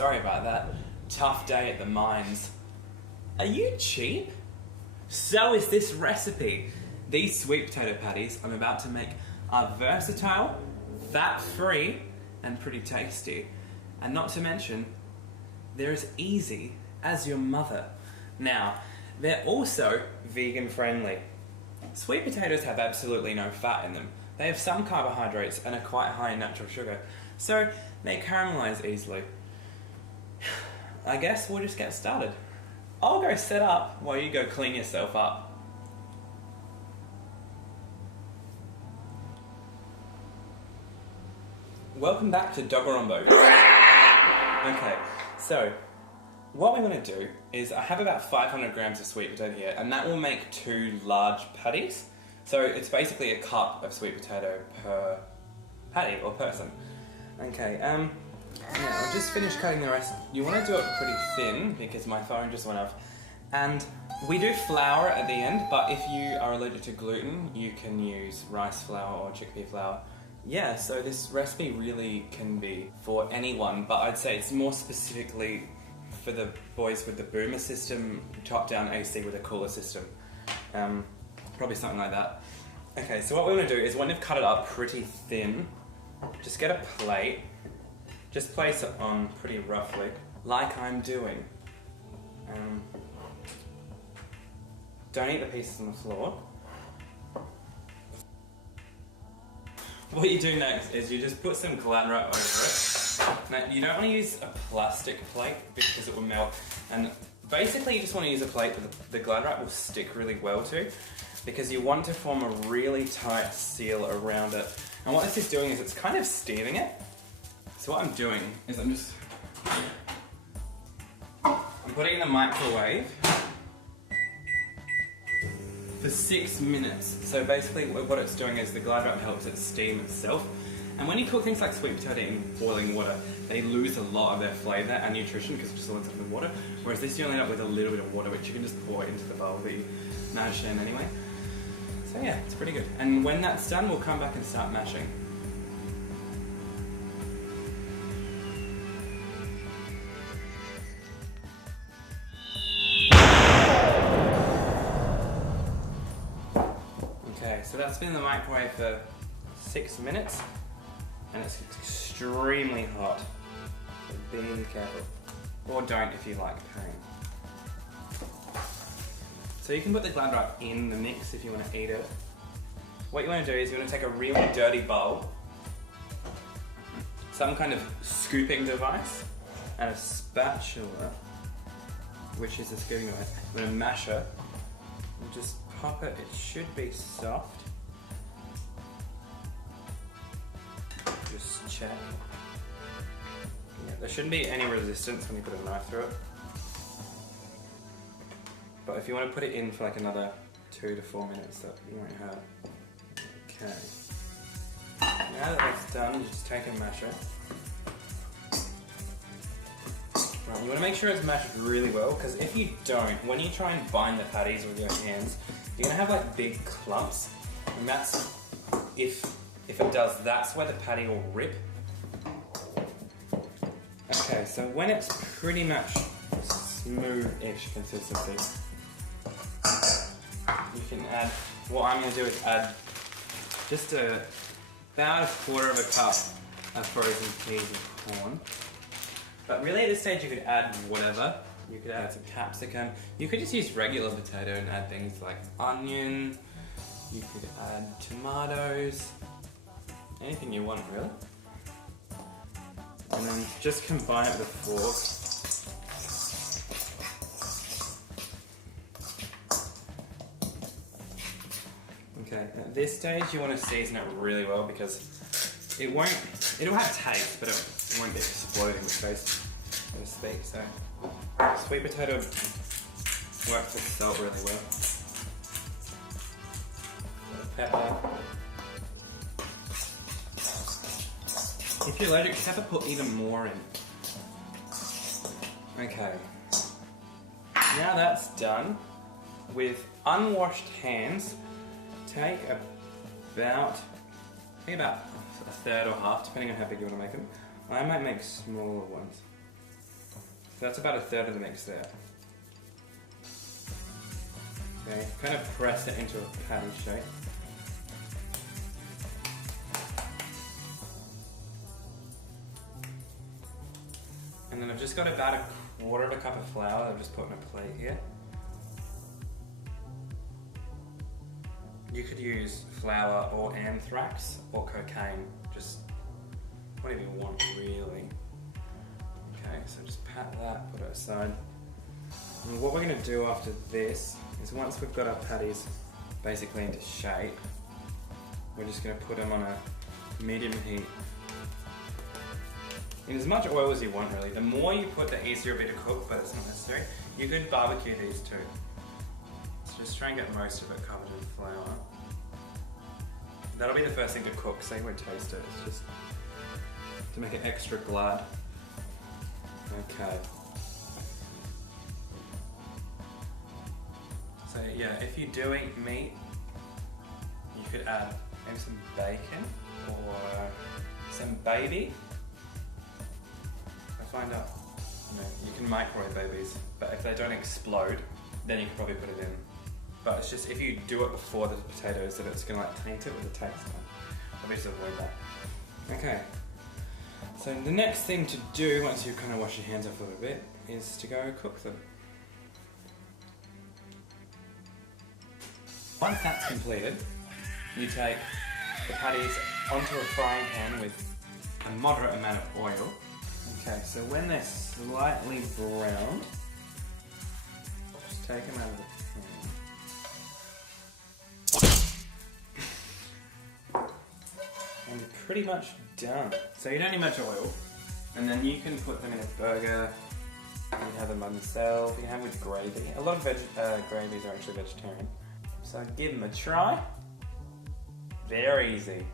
Sorry about that. Tough day at the mines. Are you cheap? So is this recipe. These sweet potato patties I'm about to make are versatile, fat-free, and pretty tasty. And not to mention, they're as easy as your mother. Now, they're also vegan friendly. Sweet potatoes have absolutely no fat in them. They have some carbohydrates and are quite high in natural sugar, so they caramelize easily. I guess we'll just get started. I'll go set up while you go clean yourself up. Welcome back to Dogorombo. Okay, so what we want to do is I have about 500 grams of sweet potato here, and that will make 2 large patties. So it's basically a cup of sweet potato per patty or person. Okay, yeah, I'll just finish cutting the rest. You want to do it pretty thin because my phone just went off. And we do flour at the end, but if you are allergic to gluten, you can use rice flour or chickpea flour. Yeah, so this recipe really can be for anyone, but I'd say it's more specifically for the boys with the boomer system, top-down AC with a cooler system. Probably something like that. Okay, so what we're going to do is when you've cut it up pretty thin, just get a plate, just place it on pretty roughly, like I'm doing. Don't eat the pieces on the floor. What you do next is you just put some Glad wrap over it. Now, you don't want to use a plastic plate because it will melt. And basically you just want to use a plate that the Glad wrap will stick really well to, because you want to form a really tight seal around it. And what this is doing is it's kind of steaming it. So what I'm doing is I'm putting it in the microwave for 6 minutes. So basically what it's doing is the Glad wrap helps it steam itself. And when you cook things like sweet potato in boiling water, they lose a lot of their flavour and nutrition because it just ends up in the water. Whereas this you only end up with a little bit of water, which you can just pour into the bowl that you mashed in anyway. So yeah, it's pretty good. And when that's done, we'll come back and start mashing. Okay, so that's been in the microwave for 6 minutes, and it's extremely hot. So be careful. Or don't if you like pain. So you can put the Glad wrap in the mix if you want to eat it. What you want to do is you want to take a really dirty bowl, some kind of scooping device, and a spatula, which is a scooping device, and a masher, and just pop it. It should be soft. Just check. Yeah, there shouldn't be any resistance when you put a knife through it. But if you want to put it in for like another 2 to 4 minutes, that won't hurt. Okay. Now that that's done, you just take a masher. Right, you want to make sure it's mashed really well, because if you don't, when you try and bind the patties with your hands, you're going to have like big clumps, and that's, if it does, that's where the patty will rip. Okay, so when it's pretty much smooth-ish consistency, you can add, what I'm going to do is add just about 1/4 cup of frozen peas and corn. But really at this stage you could add whatever. You could add some capsicum. You could just use regular potato and add things like onion. You could add tomatoes. Anything you want, really. And then just combine it with a fork. Okay, at this stage you want to season it really well, because it'll have taste, but it won't be exploding with taste, so to speak. So sweet potato works with salt really well. Pepper. If you're allergic to pepper, put even more in. Okay. Now that's done, with unwashed hands, take about a third or half, depending on how big you want to make them. I might make smaller ones. So that's about a third of the mix there. Okay, kind of press it into a patty shape. And then I've just got about a quarter of a cup of flour that I've just put on a plate here. You could use flour or anthrax or cocaine, just whatever you want really. Okay, so just pat that, put it aside. And what we're going to do after this is once we've got our patties basically into shape, we're just going to put them on a medium heat. In as much oil as you want really. The more you put, the easier it'll be to cook, but it's not necessary. You could barbecue these too. So just try and get most of it covered in flour. That'll be the first thing to cook, so you won't taste it. It's just to make it extra glad. Okay. So yeah, if you do eat meat, you could add maybe some bacon or some baby. I find out, you can microwave babies, but if they don't explode, then you can probably put it in. But it's just, if you do it before the potatoes, then it's gonna like taint it with the taste. Probably just avoid that. Okay. So the next thing to do, once you kind of wash your hands off a little bit, is to go cook them. Once that's completed, you take the patties onto a frying pan with a moderate amount of oil. Okay, so when they're slightly browned, just take them out of the pan. And you're pretty much done. So you don't need much oil, and then you can put them in a burger. You can have them by themselves. You can have them with gravy. A lot of gravies are actually vegetarian. So give them a try. Very easy.